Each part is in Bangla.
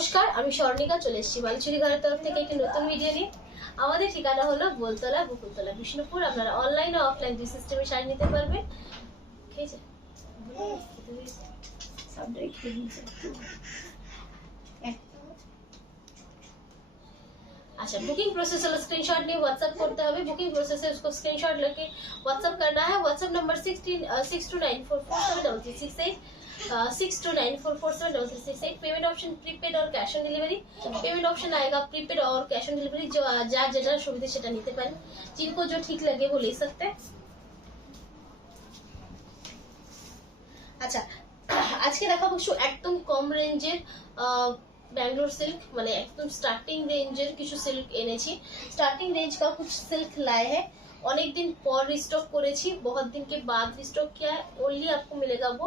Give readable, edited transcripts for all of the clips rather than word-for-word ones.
নমস্কার, আমি স্বর্ণিকা চলে এসেছি বালুচুরি ঘরের তরফ থেকে একটি নতুন ভিডিও নিয়ে। আমাদের ঠিকানা হলো বোলতলা, বকুলতলা, বিষ্ণুপুর। আপনারা অনলাইন ও অফলাইন দুই সিস্টেমে শাড়ি নিতে পারবেন। अच्छा, बुकिंग प्रोसेस वाला स्क्रीनशॉट लिए व्हाट्सएप करते हैं। बुकिंग प्रोसेस है, उसको स्क्रीनशॉट लेके व्हाट्सएप करना है। WhatsApp number 6294473368 6294473368। Payment option prepaid और cash on delivery. Payment option आएगा प्रीपेड और कैश ऑन डिलीवरी, जो যার যেটা সুবিধা সেটা নিতে পারেন। जिनको जो ठीक लगे वो ले सकते हैं। আচ্ছা, আজকে দেখাবো একদম কম রেঞ্জের बैंगलोर सिल्क माने एकदम स्टार्टिंग रेंजर কিছু সিল্ক এনেছি। स्टार्टिंग रेंज का कुछ सिल्क लाए हैं, अनेक दिन पर रिस्टॉक করেছি, बहुत दिन के बाद रिस्टॉक किया है। ओनली आपको मिलेगा वो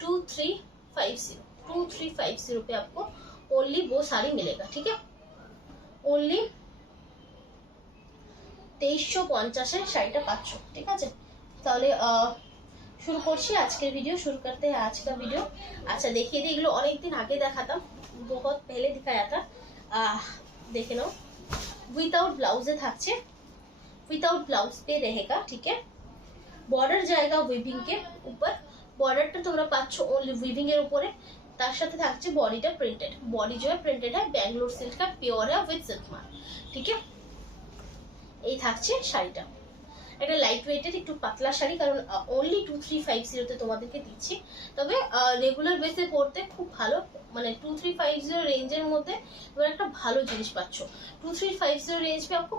2350 पे आपको ओनली वो साड़ी मिलेगा। ठीक है, ओनली 2350 শাড়িটা পাচ্ছ। ঠিক আছে, তাহলে शुरू করছি আজকের ভিডিও। शुरू करते हैं आज का वीडियो। अच्छा, देखिए दी এগুলো অনেক দিন আগে দেখাতাম, बहुत पहले दिखाया था। देखे लो, विदाउट ब्लाउज থাকছে, विदाउट ब्लाउज पे रहेगा। ठीक है, बॉर्डर जाएगा উইভিং के ऊपर। बॉर्डरটা তোমরা পাচ্ছ ओनली উইভিং এর উপরে, তার সাথে থাকছে বডিটা প্রিंटेड। बॉडी जो है प्रिंटेड है, बैंगलोर सिल्क का प्योर है विद सिल्क मार्क। ठीक है, এই থাকছে শাড়িটা। এটা লাইট ওয়েটের একটু পাতলা শাড়ি, কারণ ओनली 2350 তে তোমাদেরকে দিচ্ছি। তবে রেগুলার বেসে পড়তে খুব ভালো, মানে 2350 रेंजर মধ্যে তোমরা একটা ভালো জিনিস পাচ্ছ। 2350 रेंज पे आपको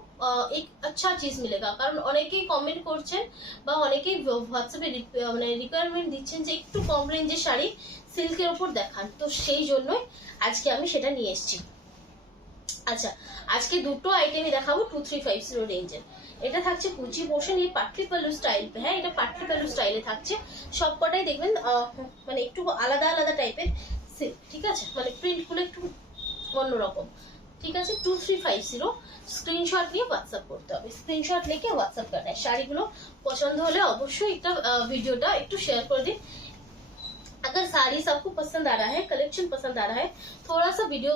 एक अच्छा चीज मिलेगा। কারণ অনেকেই কমেন্ট করছেন বা অনেকেই হোয়াটসঅ্যাপে মানে রিকোয়ারমেন্ট দিচ্ছেন যে একটু কম রেঞ্জের শাড়ি সিল্কের উপর দেখান, তো সেই জন্যই আজকে আমি সেটা নিয়ে এসেছি। আচ্ছা, আজকে দুটো আইটেমই দেখাবো 2350 रेंजर। এটা থাকছে কুচি পোর্শন, এই পাটলি পাল্লু স্টাইল पे है। এটা পাটলি পাল্লু স্টাইলে থাকছে, সবকটাই দেখবেন মানে একটু আলাদা আলাদা টাইপের সিল্ক। ঠিক আছে, মানে প্রিন্ট গুলো একটু অন্যরকম। ঠিক আছে, 2350 স্ক্রিনশট নিয়ে হোয়াটসঅ্যাপ করতে হবে। স্ক্রিনশট लेके হোয়াটসঅ্যাপ करना है। শাড়িগুলো পছন্দ হলে অবশ্যই একটা ভিডিওটা একটু শেয়ার করে দিন। अगर साड़ी सबको पसंद आ रहा है, कलेक्शन पसंद आ रहा है, थोड़ा सा वीडियो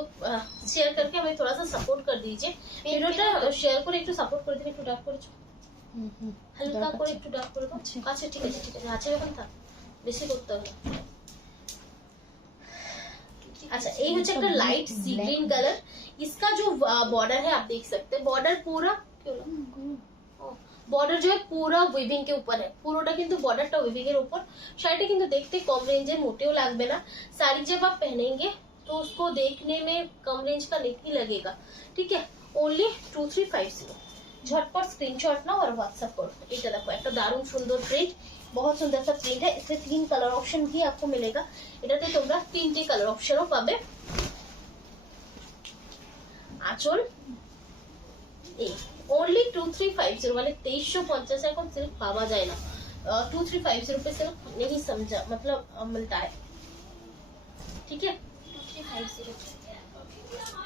शेयर करके हमें थोड़ा सा सपोर्ट कर दीजिए। वीडियोটা শেয়ার করে একটু সাপোর্ট করে দিন। একটু ডাক করেছো, হালকা করে একটু ডাক করে দাও। আচ্ছা ঠিক আছে, ঠিক আছে, আছে এখন থাক, বেশি করতে হবে। अच्छा, ये হচ্ছে একটা লাইট सी ग्रीन कलर। इसका जो बॉर्डर है आप देख सकते हैं, बॉर्डर पूरा बॉर्डर जो है पूरा উইভিং के ऊपर है। পুরোটা কিন্তু বর্ডারটা উইভিং এর উপর। শাড়িটা কিন্তু দেখতে কম রেঞ্জের মোটেও লাগবে না। साड़ी जब आप पहनेंगे तो उसको देखने में कम रेंज का नहीं लगेगा। ठीक है, ओनली 2350। झटपट स्क्रीनशॉट नाओ और व्हाट्सएप करो। এটা দেখো, একটা দারুণ সুন্দর প্রিন্ট, बहुत सुंदर सा प्रिंट है। इसमें 3 कलर ऑप्शन भी आपको मिलेगा। এটাতে তোমরা 3টে কালার অপশনও পাবে। আঁচল এই ओनली 2350 মানে 2350 এখন सिल्क पावा जाए ना। 2350 रुपए सिल्क नहीं समझा, मतलब मिलता है। ठीक है, 2350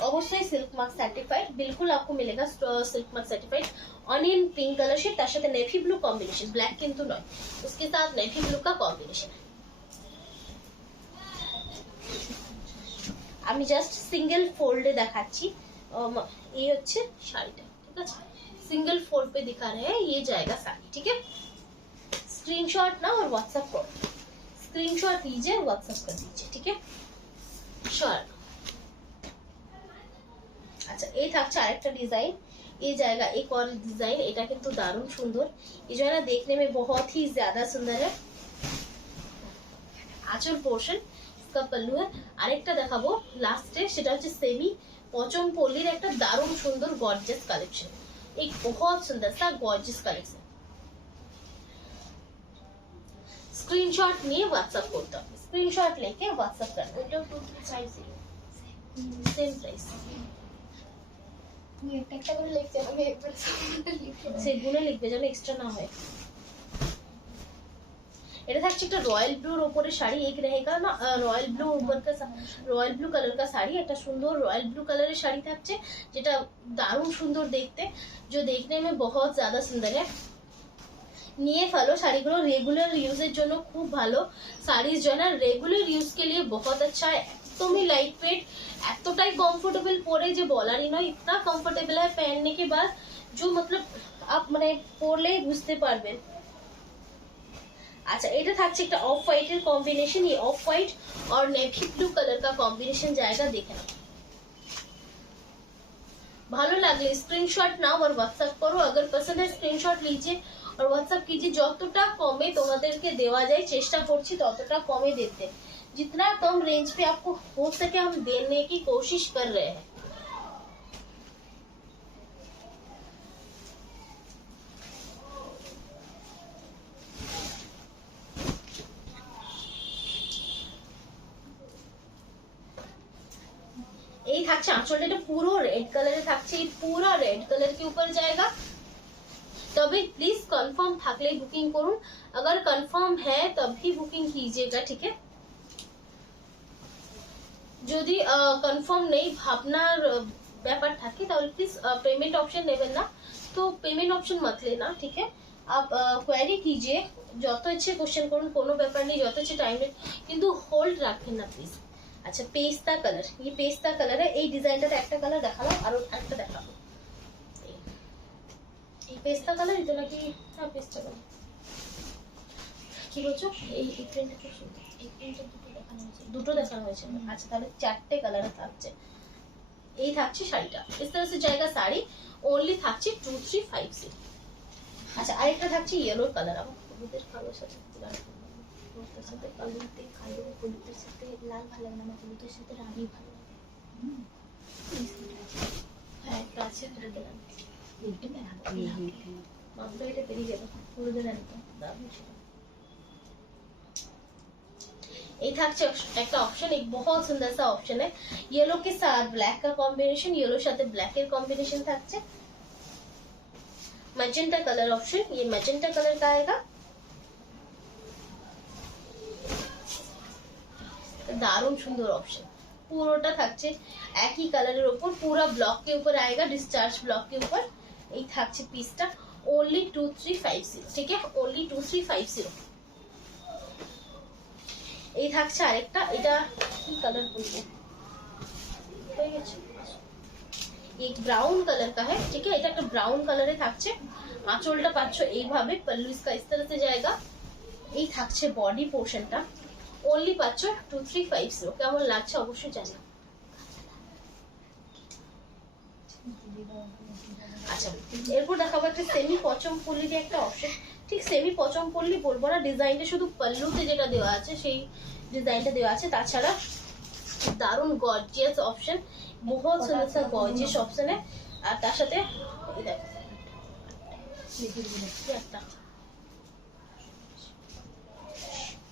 অবশ্যই সিল্ক মার্ক সার্টিফাইড, बिल्कुल आपको मिलेगा silk mark certified. Onion pink colour shade, তার সাথে নেভি ব্লু কম্বিনেশন, ব্ল্যাক কিন্তু নয়, उसके साथ नेवी ब्लू का कॉम्बिनेशन है। আমি জাস্ট সিঙ্গেল ফোল্ডে দেখাচ্ছি। এই হচ্ছে শাড়িটা। ঠিক আছে, सिंगल फोल्ड पे दिखा रहे हैं, ये जाएगा साड़ी। ठीक है, स्क्रीनशॉट ना और व्हाट्सएप करो। स्क्रीनशॉट लीजिए, व्हाट्सएप कर दीजिए। ठीक है, शॉर्ट। अच्छा, ये থাকছে আরেকটা ডিজাইন। ये जाएगा एक और डिजाइन। এটা কিন্তু দারুণ সুন্দর। ये जो है ना देखने में बहुत ही ज्यादा सुंदर है। आंचल पोर्शन, इसका पल्लू है। আরেকটা দেখাবো লাস্টে, সেটা হচ্ছে সেমি পচম পল্লীর একটা দারুণ সুন্দর গর্জিয়াস কালেকশন। एक बहुत सुंदर सा गॉर्जियस कलेक्शन। स्क्रीनशॉट নিয়ে व्हाट्सएप করতে হবে। स्क्रीनशॉट लेके व्हाट्सएप करना। এটা 2350 सेम प्राइस। ये একটা করে লিখতে হবে, সেগুলো লিখবে যেন এক্সট্রা না হয়। এটা থাকছে একটা রয়্যাল ব্লুর উপরে শাড়ি। एक रहेगा ना रॉयल ब्लू ऊपर का, रॉयल ब्लू कलर का साड़ी। একটা সুন্দর রয়্যাল ব্লু কালারের শাড়ি থাকছে, যেটা দারুণ সুন্দর দেখতে, जो देखने में बहुत ज्यादा सुंदर है। নিয়ে ফেলো শাড়িগুলো, রেগুলার ইউজের জন্য খুব ভালো। साड़ीज जो है ना रेगुलर यूज के लिए बहुत अच्छा है। एकदम ही लाइट वेट, एतटाई कंफर्टेबल পরে যে বলারই নয়, इतना कंफर्टेबल है पहनने के बाद जो मतलब आप মানে পরলেই বুঝতে পারবেন। আচ্ছা এটা থাকছে একটা অফ হোয়াইটের কম্বিনেশন, ये ऑफ व्हाइट और नेवी ब्लू कलर का कॉम्बिनेशन जाएगा, দেখে নাও। ভালো লাগলে স্ক্রিনশট নাও और व्हाट्सएप करो, अगर पसंद है स्क्रीनशॉट लीजिए और व्हाट्सएप कीजिए। যতটা কমে তোমাদেরকে দেওয়া যায় চেষ্টা করছি ততটা কমে দিতে, जितना कम रेंज पे आपको हो सके हम देने की कोशिश कर रहे हैं। এই থাকছে আঁচলটা, এটা পুরো রেড কালারে থাকছে, এই পুরো রেড কালার के ऊपर जाएगा। तभी प्लीज कंफर्म থাকলে বুকিং করুন, अगर कंफर्म है तभी बुकिंग कीजिएगा, ठीक है। যদি কনফার্ম নেই ভাবনার ব্যাপার থাকে তাহলে প্লিজ পেমেंट ऑप्शन নেবেন না, তো পেমেंट ऑप्शन मत लेना, ठीक है। आप क्वेरी कीजिए, যত ইচ্ছে কোশ্চেন করুন, কোনো ব্যাপার নেই, যত ইচ্ছে টাইম কিন্তু হোল্ড রাখবেন না প্লিজ। আচ্ছা পেস্তা কালার, ये পেস্তা কালার है, এই ডিজাইনটাতে একটা কালার দেখালাম আর একটা দেখাবো। এই পেস্তা কালার, এটা নাকি হ্যাঁ পেস্তা কালার, কি বলছো? এই প্রিন্টটা খুব সুন্দর, এই প্রিন্টটা দুটো দেখানো হয়েছে। আচ্ছা তাহলে চারটে কালারে থাকছে। এই থাকছে শাড়িটা, इस तरह से जाएगा শাড়ি, ओनली থাকছে 2350। আচ্ছা আরেকটা থাকছে ইয়েলো কালার, আমার হলুদের কালোর সাথে হলুদের সাথে কালোতে কালো, হলুদের সাথে লাল ভালো লাগে না, আমার হলুদের সাথে রানী ভালো লাগে। হ্যাঁ একটা আছে ধরে দিলাম, মাত্র এটা পেরিয়ে গেল, হলুদের রানীটা দারুণ ছিল। ये থাকছে একটা অপশন, एक बहुत सुंदर सा ऑप्शन है, येलो के साथ ब्लैक का कॉम्बिनेशन, येलो সাথে ব্ল্যাক এর कॉम्बिनेशन থাকছে। मैजेंटा कलर ऑप्शन, ये मैजेंटा कलर का आएगा, दारुण सुंदर ऑप्शन। পুরোটা থাকছে একই কালারের উপর, पूरा ब्लॉक के ऊपर आएगा, डिस्चार्ज ब्लॉक के ऊपर। এই থাকছে পিসটা ओनली 2350, ठीक है, ओनली 2350। এই থাকছে আরেকটা, এটা কি কালার বলবো, হয়ে গেছে, एक ब्राउन कलर का है, ठीक है, এটা একটা ব্রাউন কালারে থাকছে। আঁচলটা পাচ্ছ এইভাবে, पल्लू इसका इस तरह से जाएगा। এই থাকছে বডি পোরশনটা, ओनली পাচ্ছ 2350। কেমন লাগছে অবশ্যই জানাও। আচ্ছা এরপর দেখাবো একটা সেমি পচমপল্লি দিয়ে একটা অপশন, ঠিক সেমি পচমপল্লি বলবো না, ডিজাইনটা শুধু পল্লুতে যেটা দেওয়া আছে সেই ডিজাইনটা দেওয়া আছে, তাছাড়া দারুণ গর্জিয়াস অপশন, बहुत सुंदर सा गॉर्जियस ऑप्शन है। আর তার সাথে এই দেখো একটা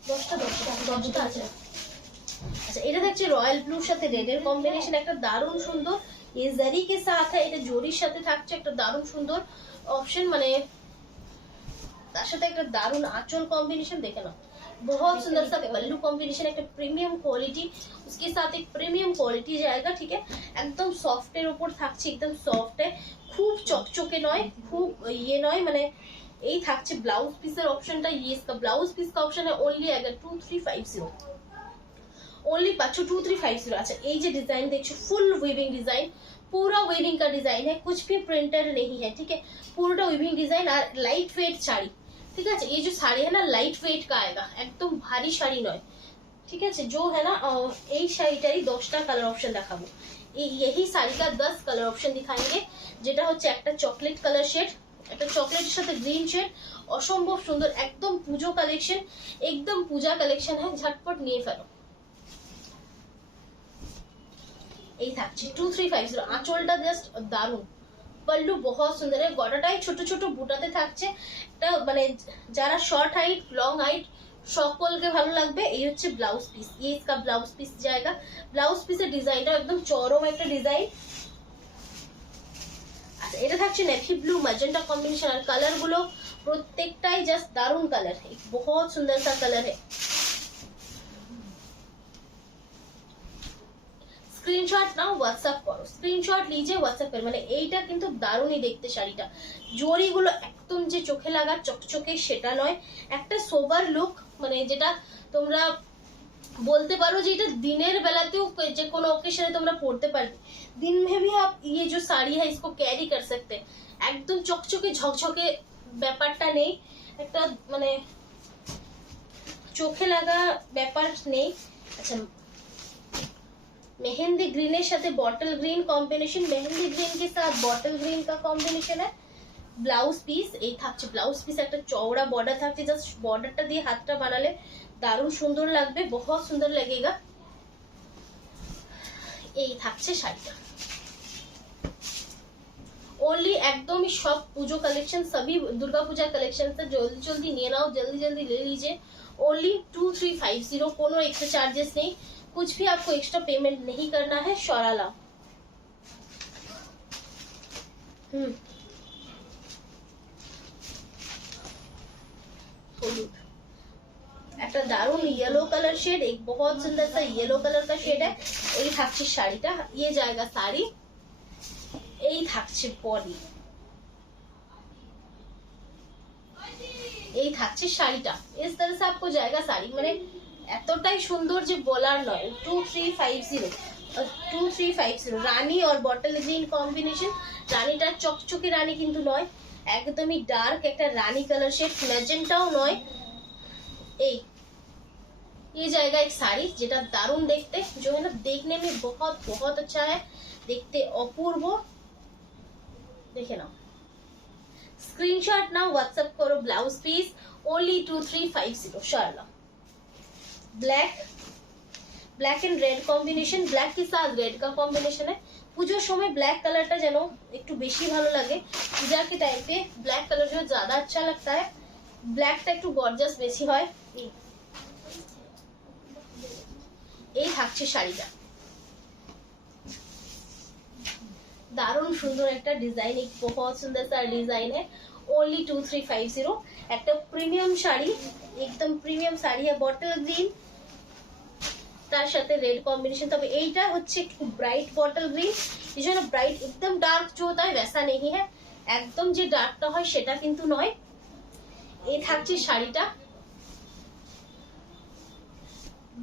10টা আছে। আচ্ছা এটা থাকছে রয়্যাল ব্লুর সাথে রেড এর কম্বিনেশন, একটা দারুণ সুন্দর, ये जरी के साथ है, এটা জরির সাথে থাকছে, একটা দারুণ সুন্দর অপশন, মানে তার সাথে একটা দারুণ আঁচল কম্বিনেশন, দেখে নাও, बहुत सुंदर सा पल्लू कॉम्बिनेशन, एक प्रीमियम क्वालिटी, उसके साथ एक प्रीमियम क्वालिटी जाएगा, ठीक है। एकदम सॉफ्ट এর উপর থাকছে, एकदम सॉफ्ट है, খুব চকচকে নয়, খুব ये নয়, মানে এই থাকছে ব্লাউজ পিসের অপশনটা, ये इसका ब्लाउज पीस का ऑप्शन है, ओनली अगर 2350, ओनली पाচ্ছ 2350। अच्छा এই যে ডিজাইন দেখছো ফুল উইভিং ডিজাইন, पूरा वीविंग का डिजाइन है, कुछ भी प्रिंटेड नहीं है, ठीक है, पूरा वीविंग डिजाइन और लाइट वेट শাড়ি, ठीक है। ये जो साड़ी है ना लाइट वेट का आएगा, एकदम भारी শাড়ি নয়, ठीक है। जो है ना এই শাড়িটারই 10টা কালার অপশন দেখাবো, यही শাড়ি का 10 কালার অপশন दिखाएंगे, যেটা হচ্ছে একটা চকলেট কালার শেড, একটা চকলেটের সাথে গ্রিন শেড, অসম্ভব সুন্দর, একদম পুজো কালেকশন, একদম পূজা কালেকশন है, झटपट নিয়ে ফেলো। এই থাকছে 2350, আঁচলটা জাস্ট দারুণ, पल्लू बहुत सुंदर है, গলাটাই ছোট ছোট বুটাতে থাকছে, এটা মানে যারা শর্ট হাইট লং হাইট সকলকে ভালো লাগবে। এই হচ্ছে ব্লাউজ পিস, ये इसका ब्लाउज पीस जाएगा, ब्लाउज পিসের ডিজাইনটা একদম চরম একটা ডিজাইন। আচ্ছা এটা থাকছে নেভি ব্লু ম্যাজেন্টা কম্বিনেশন, আর কালার গুলো প্রত্যেকটাই জাস্ট দারুণ কালার, एक बहुत सुंदर सा कलर है। স্ক্রিনশট নাও, হোয়াটসঅ্যাপ করো, স্ক্রিনশট लीजिए হোয়াটসঅ্যাপ पर, মানে এইটা কিন্তু দারুণই দেখতে শাড়িটা, জরিগুলো একদম যে চোখে লাগা চকচকে সেটা নয়, একটা সোবার লুক, মানে যেটা তোমরা बोलते पारो যে এটা দিনের বেলাতেও যে কোনো ওকেশনে তোমরা পড়তে পারবে। दिन में भी आप ये जो साड़ी है इसको कैरी कर सकते हैं। একদম চকচকে ঝকঝকে ব্যাপারটা নেই, একটা মানে চোখে লাগা ব্যাপার নেই। আচ্ছা, मेहंदी ग्रीনের সাথে bottle green combination, mehndi green के साथ बॉटल ग्रीन का कॉम्बिनेशन है। ব্লাউজ পিস এই থাকছে, ব্লাউজ পিস একটা চওড়া বর্ডার থাকছে, জাস্ট বর্ডারটা দিয়ে হাতটা বানালে দারুণ সুন্দর লাগবে, বহুত সুন্দর লাগেগা। এই থাকছে শাড়িটা। ओनली एकदम ही सब पूजो कलेक्शन, सभी दुर्गा पूजा कलेक्शन से जल्दी जल्दी নিয়ে নাও, जल्दी जल्दी ले लीजिए। ओनली 2350, कोनो एक्स्ट्रा चार्जेस नहीं, कुछ भी आपको एक्स्ट्रा पेमेंट नहीं करना है। शौराला একটা দারুন येलो कलर शेड, एक बहुत सुंदर सा येलो कलर का शेड है। এই থাকছে শাড়িটা, ये जाएगा साड़ी, এই থাকছে বডি, এই থাকছে শাড়িটা। इस तरह से आपको जाएगा साड़ी, মানে এতটাই সুন্দর যে বলার নয়। 2350 রানী और বটল গ্রিন কম্বিনেশন। রানীটা চকচকে রানী কিন্তু নয়, একদমই ডার্ক একটা রানী কালার শেড, ম্যাজেন্টাও নয়। এই ये जाएगा एक साड़ी যেটা দারুণ দেখতে, जो है ना देखने में बहुत बहुत अच्छा है, देखते अपूर्व। देखे ना, स्क्रीनशॉट ना व्हाट्सएप करो। ब्लाउज पीस ओनली 2350 शार्ला। Black and red combination, black के साथ रेड का कॉम्बिनेशन है। পুজোর সময় ব্ল্যাক কালারটা যেন একটু বেশি ভালো লাগে, পূজা के टाइम पे ब्लैक कलर जो ज्यादा अच्छा लगता है, ব্ল্যাকটা একটু গর্জাস বেশি হয়। এই থাকছে শাড়িটা, দারুণ সুন্দর একটা ডিজাইন, एक बहुत सुंदर सा डिजाइन है। ओनली 2350 একটা প্রিমিয়াম শাড়ি, একদম প্রিমিয়াম শাড়ি है। বটল গ্রিন তার সাথে রেড কম্বিনেशन, তবে এইটা হচ্ছে একটু ব্রাইট বটল গ্রিন, এই জন্য ব্রাইট एकदम डार्क जो होता है वैसा नहीं है, একদম যে ডার্কটা হয় সেটা কিন্তু নয়। এই থাকছে শাড়িটা,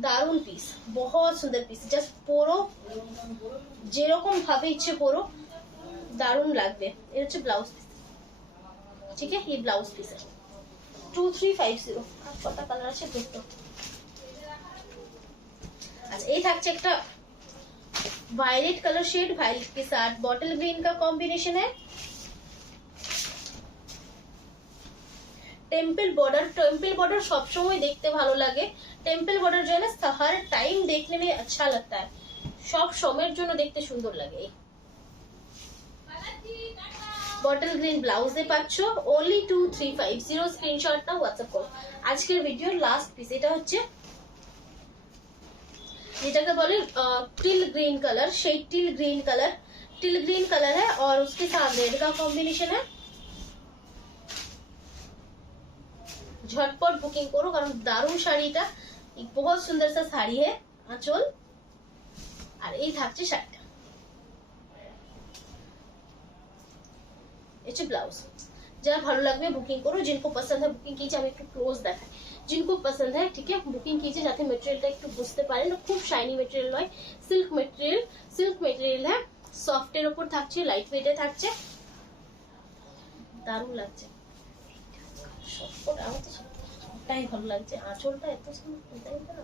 দারুন পিস, बहुत सुंदर পিস, জাস্ট পরো যেরকম ভাবে ইচ্ছে পরো, দারুন লাগবে। এই হচ্ছে ব্লাউজ পিস, ঠিক আছে, ये ব্লাউজ পিস है 2350। আর কটা কালার আছে দেখো। अच्छा, ये থাকছে একটা वायलेट कलर शेड, वायलेट के साथ बॉटल ग्रीन का कॉम्बिनेशन है। टेम्पल बॉर्डर सब समय देखते ভালো লাগে। टेम्पल बॉर्डर जो है ना हर टाइम देखने में अच्छा लगता है, सब সময়ের জন্য দেখতে সুন্দর লাগে। বটল গ্রিন ব্লাউজে পাচ্ছ ओनली 2350। স্ক্রিনশট নাও, হোয়াটসঅ্যাপ করো। আজকের ভিডিওর লাস্ট পিস এটা হচ্ছে, যেটাকে বলে টিल ग्रीन कलर, সেই টিल ग्रीन कलर है और उसके साथ रेड का कॉम्बिनेशन है। झटपट बुकिंग करो কারণ দারুণ শাড়িটা, एक बहुत सुंदर सा শাড়ি है। আঁচল আর এই থাকছে শাড়িটা, এটা ব্লাউজ। যারা ভালো লাগবে বুকিং করো, जिनको पसंद है बुकिंग कीजिए। আমি একটু ক্লোজ দেখাই, जिनको पसंद है ठीक है बुकिंग कीजिए, যাতে মেটেরিয়ালটা একটু বুঝতে পারেন। খুব শাইনি মেটেরিয়াল নয়, সিল্ক মেটেরিয়াল है, সফটের উপর থাকছে, লাইট ওয়েটে থাকছে, দারুণ লাগছে। আমার তো সবটাই ভালো লাগছে, আঁচলটা এত সুন্দর, তাই না?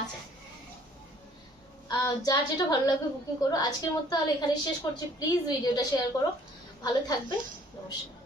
আচ্ছা, যার যেটা ভালো লাগবে বুকিং করো। আজকের মতো তাহলে এখানে শেষ করছি, প্লিজ ভিডিওটা শেয়ার করো, ভালো থাকবে, নমস্কার।